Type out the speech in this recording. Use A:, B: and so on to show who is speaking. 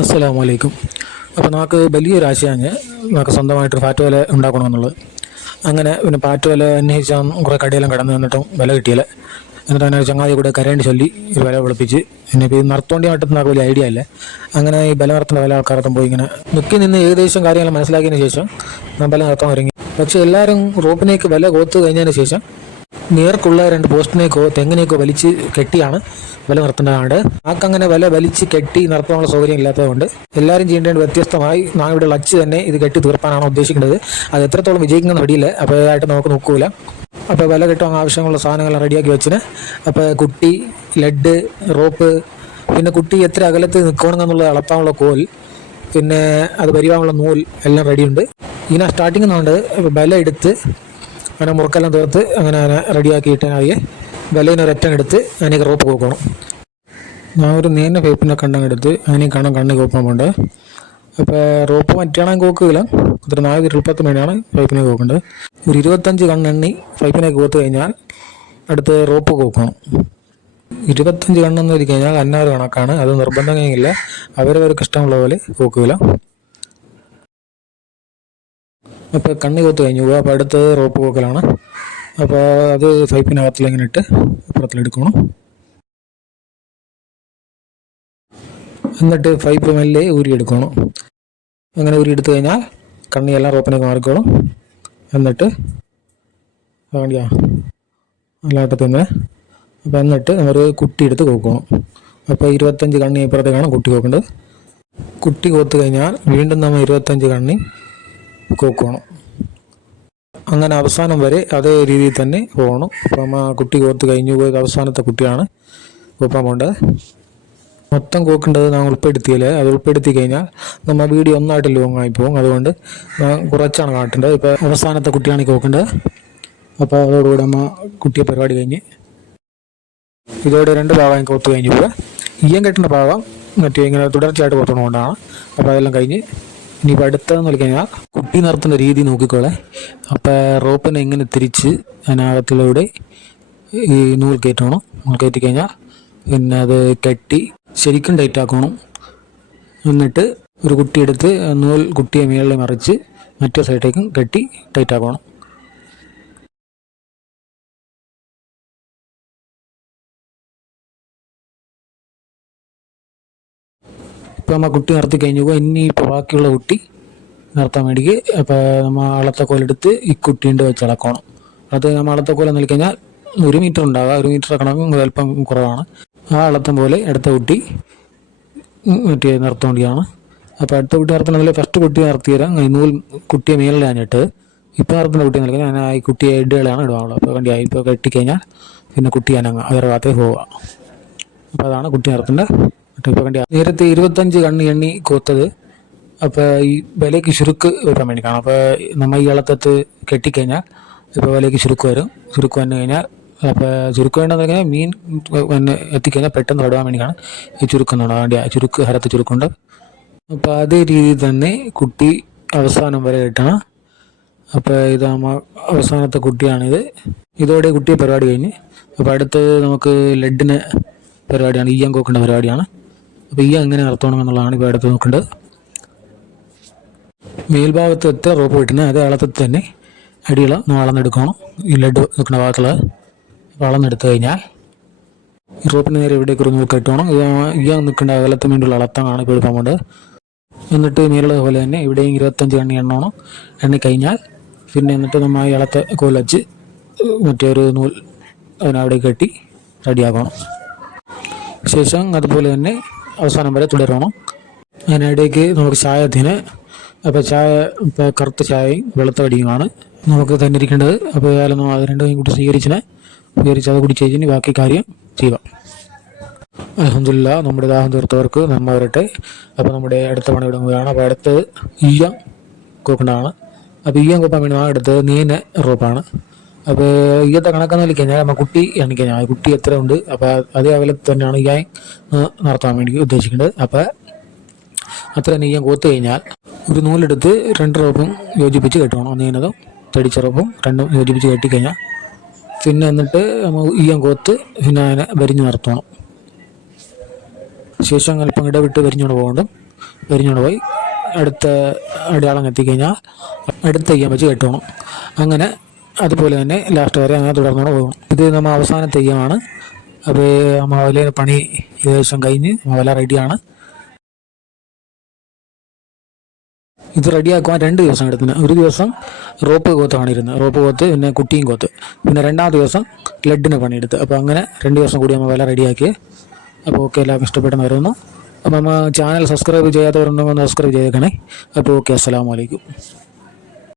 A: അസ്സലാമു വലൈക്കും അപ്പോൾ നമുക്ക് വലിയൊരു ആശയമാണ് നമുക്ക് സ്വന്തമായിട്ടൊരു ഫാറ്റ് വില ഉണ്ടാക്കണമെന്നുള്ളത്. അങ്ങനെ പിന്നെ പാറ്റ് വില അന്വേഷിച്ചാൽ കുറേ കടയെല്ലാം കടന്നു വന്നിട്ടും വില കിട്ടിയില്ല. എന്നിട്ട് അങ്ങനെ ചങ്ങാതി കൂടെ കരേണ്ടി ചൊല്ലി ഒരു വില വിളിപ്പിച്ച്. പിന്നെ ഇപ്പോൾ ഈ നടത്തോണ്ടി നമുക്ക് വലിയ ഐഡിയ അല്ലേ. അങ്ങനെ ഈ ബല നടത്തുന്ന വില ആൾക്കാർത്തും പോയി ഇങ്ങനെ മുക്കി നിന്ന് ഏകദേശം കാര്യങ്ങൾ മനസ്സിലാക്കിയതിന് ശേഷം ഞാൻ ബല നടത്താൻ ഒരുങ്ങി. പക്ഷേ എല്ലാവരും റോപ്പിനേക്ക് വില കോത്ത് കഴിഞ്ഞതിന് ശേഷം നേർക്കുള്ള രണ്ട് പോസ്റ്റിനേക്കോ തെങ്ങിനേക്കോ വലിച്ച് കെട്ടിയാണ് വില നിർത്തേണ്ടതാണ് ആക്കങ്ങനെ വില വലിച്ച് കെട്ടി നിർത്താനുള്ള സൗകര്യം ഇല്ലാത്തതുകൊണ്ട് എല്ലാവരും ചെയ്യേണ്ടത് വ്യത്യസ്തമായി ഇവിടെ ലച്ച് തന്നെ ഇത് കെട്ടി തീർപ്പാനാണ് ഉദ്ദേശിക്കുന്നത്. അത് എത്രത്തോളം വിജയിക്കുന്ന റെഡിയില്ല അപ്പോൾ ആയിട്ട് നമുക്ക് നോക്കൂല. അപ്പോൾ വില കെട്ടാൻ ആവശ്യമുള്ള സാധനങ്ങൾ റെഡിയാക്കി വെച്ചിന്. അപ്പോൾ കുട്ടി ലെഡ് റോപ്പ് പിന്നെ കുട്ടി എത്ര അകലത്ത് നിൽക്കണമെന്നുള്ളത് അളപ്പാനുള്ള കോൽ പിന്നെ അത് പരിവാനുള്ള നൂൽ എല്ലാം റെഡിയുണ്ട്. ഇങ്ങനെ സ്റ്റാർട്ടിങ് നിന്നുകൊണ്ട് ബല എടുത്ത് അങ്ങനെ മുറുക്കെല്ലാം തീർത്ത് അങ്ങനെ അതിനെ റെഡിയാക്കിയിട്ടായി ബലേനെ ഒരറ്റം എടുത്ത് അതിന് റോപ്പ് കോക്കണം ഞാൻ ഒരു നീന പേപ്പിനെ കണ്ടങ്ങ് എടുത്ത് അതിനെ കാണാൻ കണ്ണി കോപ്പാൻ പോണ്ട്. അപ്പോൾ റോപ്പ് മറ്റാണെങ്കിൽ കോക്കില്ല അത്ര നാല് ഇരുപത്തി മണിയാണ് പൈപ്പിനെ കോക്കേണ്ടത് ഒരു ഇരുപത്തഞ്ച് കണ്ണെണ്ണി പൈപ്പിനെ കോത്ത് കഴിഞ്ഞാൽ അടുത്ത് റോപ്പ് കോക്കണം. ഇരുപത്തഞ്ച് കണ്ണെന്ന് ഇരിക്കഴിഞ്ഞാൽ കഴിഞ്ഞാൽ അന്നാറ് കണക്കാണ്. അത് നിർബന്ധമെങ്കിൽ അവരവർക്ക് ഇഷ്ടമുള്ള പോലെ കോക്കുകയില്ല. അപ്പോൾ കണ്ണ് കൊത്തു കഴിഞ്ഞു. പോകുക അപ്പോൾ അടുത്തത് റോപ്പ് പോക്കലാണ്. അപ്പോൾ അത് പൈപ്പിനകത്തിൽ ഇങ്ങനെ ഇട്ട് അപ്പുറത്തിലെടുക്കണം എന്നിട്ട് പൈപ്പ് മെല്ലെ ഊരിയെടുക്കണം അങ്ങനെ ഊരിയെടുത്തു കഴിഞ്ഞാൽ കണ്ണിയെല്ലാം റോപ്പിനേക്ക് മാറിക്കോളും. എന്നിട്ട് വേണ്ടിയാ അല്ലാട്ടത്തിൽ നിന്ന് അപ്പോൾ എന്നിട്ട് ഒരു കുട്ടി എടുത്ത് കോക്കണം. അപ്പോൾ ഇരുപത്തഞ്ച് കണ്ണി ഇപ്പുറത്തേക്കാണ് കുട്ടി കോക്കേണ്ടത്. കുട്ടി കോത്തു കഴിഞ്ഞാൽ വീണ്ടും നമ്മൾ ഇരുപത്തഞ്ച് കണ്ണി കോക്കണം. അങ്ങനെ അവസാനം വരെ അതേ രീതിയിൽ തന്നെ പോകണം അപ്പം ആ കുട്ടി കോർത്ത് കഴിഞ്ഞു പോയത് അവസാനത്തെ കുട്ടിയാണ് കോപ്പാൻ പോകേണ്ടത് മൊത്തം കോക്കേണ്ടത് നാം ഉൾപ്പെടുത്തിയാൽ അത് ഉൾപ്പെടുത്തി കഴിഞ്ഞാൽ നമ്മൾ വീഡിയോ ഒന്നായിട്ട് ലോങ് ആയി പോകും. അതുകൊണ്ട് കുറച്ചാണ് കാട്ടേണ്ടത്. ഇപ്പോൾ അവസാനത്തെ കുട്ടിയാണ് കോക്കേണ്ടത് അപ്പോൾ അതോടുകൂടി നമ്മൾ കുട്ടിയെ പരിപാടി കഴിഞ്ഞ് ഇതോടെ രണ്ട് ഭാഗം കോത്ത് കഴിഞ്ഞു പോവുക ഈയം കെട്ടേണ്ട ഭാഗം മറ്റേ ഇങ്ങനെ തുടർച്ചയായിട്ട് കൊടുത്തുകൊണ്ടാണ് അപ്പോൾ അതെല്ലാം കഴിഞ്ഞ് ഇനിയിപ്പോൾ അടുത്തതെന്ന് വിളിക്കാൻ കുട്ടി നിർത്തുന്ന രീതി നോക്കിക്കോളെ. അപ്പോൾ റോപ്പിനെ ഇങ്ങനെ തിരിച്ച് അതിനകത്തിലൂടെ ഈ നൂൽ കയറ്റണം? നൂൽ കയറ്റി കഴിഞ്ഞാൽ പിന്നെ അത് കെട്ടി ശരിക്കും ടൈറ്റ് ആക്കണം. എന്നിട്ട് ഒരു കുട്ടി എടുത്ത് നൂൽ കുട്ടിയെ മേളിൽ മറിച്ച് മറ്റേ സൈഡിലേക്കും കെട്ടി ടൈറ്റ് ആക്കണം. ഇപ്പോൾ നമ്മൾ കുട്ടി നിർത്തി കഴിഞ്ഞു. പോകും ഇനി ഇപ്പോൾ ബാക്കിയുള്ള കുട്ടി നിർത്താൻ വേണ്ടിക്ക് അപ്പോൾ നമ്മൾ അളത്തക്കോലെടുത്ത് ഈ കുട്ടീന്റെ വെച്ച് ഇളക്കണം അത് നമ്മൾ അളത്തക്കോല കഴിഞ്ഞാൽ ഒരു മീറ്റർ ഉണ്ടാവുക. ഒരു മീറ്റർ കണക്കും അല്പം കുറവാണ്. ആ അളത്തം പോലെ അടുത്ത കുട്ടി മറ്റേ നിർത്തേണ്ടിയാണ് അപ്പോൾ അടുത്ത കുട്ടി നിർത്തണമെങ്കിൽ ഫസ്റ്റ് കുട്ടി നിർത്തി തരാം. നൂൽ കുട്ടിയെ മേലിലാഞ്ഞിട്ട് ഇപ്പോൾ നിർത്തുന്ന കുട്ടിയെ നിൽക്കുക ഞാൻ ആ കുട്ടിയെ ഇടുകളാണ് ഇടുവാനുള്ളത്. അപ്പോൾ വേണ്ടി ഇപ്പോൾ കെട്ടിക്കഴിഞ്ഞാൽ പിന്നെ കുട്ടി അനങ്ങ വേറെ ഭാഗത്തേക്ക് പോവുക. അപ്പോൾ അതാണ് കുട്ടി ഇപ്പോൾ കണ്ടി നേരത്തെ ഇരുപത്തഞ്ച് കണ്ണി എണ്ണി കോത്തത്. അപ്പോൾ ഈ വിലയ്ക്ക് ചുരുക്ക് വരാൻ വേണ്ടി കാണാം. അപ്പോൾ നമ്മൾ ഈ ഇളത്തത്ത് കെട്ടിക്കഴിഞ്ഞാൽ ഇപ്പോൾ വിലയ്ക്ക് ചുരുക്ക് വരും. ചുരുക്ക് വന്നു കഴിഞ്ഞാൽ അപ്പോൾ ചുരുക്ക് വേണ്ടെന്ന് പറഞ്ഞാൽ മീൻ എത്തിക്കഴിഞ്ഞാൽ പെട്ടെന്ന് തൊടുവാൻ വേണ്ടി കാണാം. ഈ ചുരുക്കം എന്നുള്ളത് വേണ്ടി ആ ചുരുക്ക് ഹരത്ത് ചുരുക്കുണ്ട്. അപ്പോൾ അതേ രീതിയിൽ തന്നെ കുട്ടി അവസാനം വരെ കിട്ടണം അപ്പോൾ ഇത് അവസാനത്തെ കുട്ടിയാണിത്. ഇതോടെ കുട്ടിയെ പരിപാടി കഴിഞ്ഞ്. അപ്പോൾ അടുത്തത് നമുക്ക് ലെഡിന് പരിപാടിയാണ്. ഈയം കോക്കേണ്ട പരിപാടിയാണ്. അപ്പോൾ ഈ എങ്ങനെ നടത്തണം എന്നുള്ളതാണ് ഇപ്പോൾ അടുത്ത് നോക്കേണ്ടത്. മേൽഭാഗത്ത് എത്ര റോപ്പ് കിട്ടുന്നത് അതേ അളത്തിൽ തന്നെ അടിയുള്ള അളന്നെടുക്കണം ഈ ലഡ് നിൽക്കുന്ന ഭാഗത്തുള്ള അളന്നെടുത്ത് കഴിഞ്ഞാൽ ഈ റോപ്പിന് നേരെ ഇവിടേക്ക് ഒരു കെട്ടണം ഇട്ടണം. ഇത് ഈ നിൽക്കേണ്ട അകലത്തിന് വേണ്ടിയുള്ള അളത്താണ് ഇപ്പോൾ എടുക്കാൻ എന്നിട്ട് മേലുള്ളത് പോലെ തന്നെ ഇവിടെയും ഇരുപത്തഞ്ച് എണ്ണി എണ്ണണം. എണ്ണി കഴിഞ്ഞാൽ പിന്നെ എന്നിട്ട് നമ്മൾ ഈ ഇളത്തെ കോലച്ച് മറ്റേ ഒരു നൂൽ അതിനവിടെ കെട്ടി റെഡിയാക്കണം. ശേഷം അതുപോലെ തന്നെ അവസാനം വരെ തുടരണം. അതിനിടയ്ക്ക് നമുക്ക് ചായത്തിന് അപ്പോൾ ചായ ഇപ്പോൾ കറുത്ത ചായയും വെളുത്ത കടിയുമാണ്. നമുക്ക് തന്നിരിക്കേണ്ടത് അപ്പോൾ ഏതായാലും അത് രണ്ടും കൂടി സ്വീകരിച്ചിനെ. സ്വീകരിച്ച് അത് കുടിച്ച് കഴിഞ്ഞ് ബാക്കി കാര്യം ചെയ്യാം അലഹമില്ല നമ്മുടെ ദാഹം തീർത്തവർക്ക് നന്മ വരട്ടെ. അപ്പോൾ നമ്മുടെ അടുത്ത പണി തുടങ്ങുകയാണ്. അപ്പോൾ അടുത്തത് ഈയം കോക്കേണ്ടതാണ് അപ്പോൾ ഈയം കൂപ്പാൻ വേണ്ടി അടുത്തത് നീന റോപ്പാണ്. അപ്പോൾ ഈയത്തെ കണക്കെന്ന് വിളിക്കാൻ ഞാൻ കുട്ടി എണ്ണിക്കാൻ ഞാൻ കുട്ടി എത്ര ഉണ്ട്? അപ്പോൾ അതേ അകലത്തിൽ തന്നെയാണ് ഞാൻ നടത്താൻ വേണ്ടി ഉദ്ദേശിക്കേണ്ടത് അപ്പോൾ അത്ര നെയ്യം കോത്തു കഴിഞ്ഞാൽ ഒരു നൂലെടുത്ത് രണ്ട് റോപ്പും യോജിപ്പിച്ച് കെട്ടണം നീനതും തടിച്ച റോപ്പും രണ്ടും യോജിപ്പിച്ച് കെട്ടിക്കഴിഞ്ഞാൽ പിന്നെ എന്നിട്ട് ഈയം കോത്ത് പിന്നെ അതിനെ വരിഞ്ഞു നിർത്തണം ശേഷം അല്പം ഇടവിട്ട് വരിഞ്ഞോണ്ട് പോകണം വരിഞ്ഞോണ്ട് പോയി അടുത്ത അടയാളം എത്തിക്കഴിഞ്ഞാൽ അടുത്ത ഈയം വെച്ച് കെട്ടണം അങ്ങനെ അതുപോലെ തന്നെ ലാസ്റ്റ് വരെ അങ്ങനെ തുടർന്നുകൊണ്ട് പോകും ഇത് നമ്മൾ അവസാന തെയ്യമാണ്. അപ്പോൾ നമ്മൾ പണി ഏകദേശം കഴിഞ്ഞ് മാവല റെഡിയാണ് ഇത് റെഡിയാക്കുവാൻ രണ്ട് ദിവസം എടുത്തിന് ഒരു ദിവസം റോപ്പ് കോത്താണ് ഇരുന്നത്. റോപ്പ് കോത്ത് പിന്നെ കുട്ടിയും കോത്ത്. പിന്നെ രണ്ടാമത്തെ ദിവസം ലെഡിന് പണിയെടുത്ത് അപ്പോൾ അങ്ങനെ രണ്ട് ദിവസം കൂടി നമ്മൾ വില റെഡിയാക്കി അപ്പോൾ ഓക്കെ എല്ലാവർക്കും ഇഷ്ടപ്പെട്ടെന്ന് വരുന്നു അപ്പോൾ നമ്മൾ ചാനൽ സബ്സ്ക്രൈബ് ചെയ്യാത്തവരുണ്ടെങ്കിൽ ഒന്ന് സബ്സ്ക്രൈബ് ചെയ്തേക്കണേ. അപ്പോൾ ഓക്കെ അസ്സാം വലൈക്കും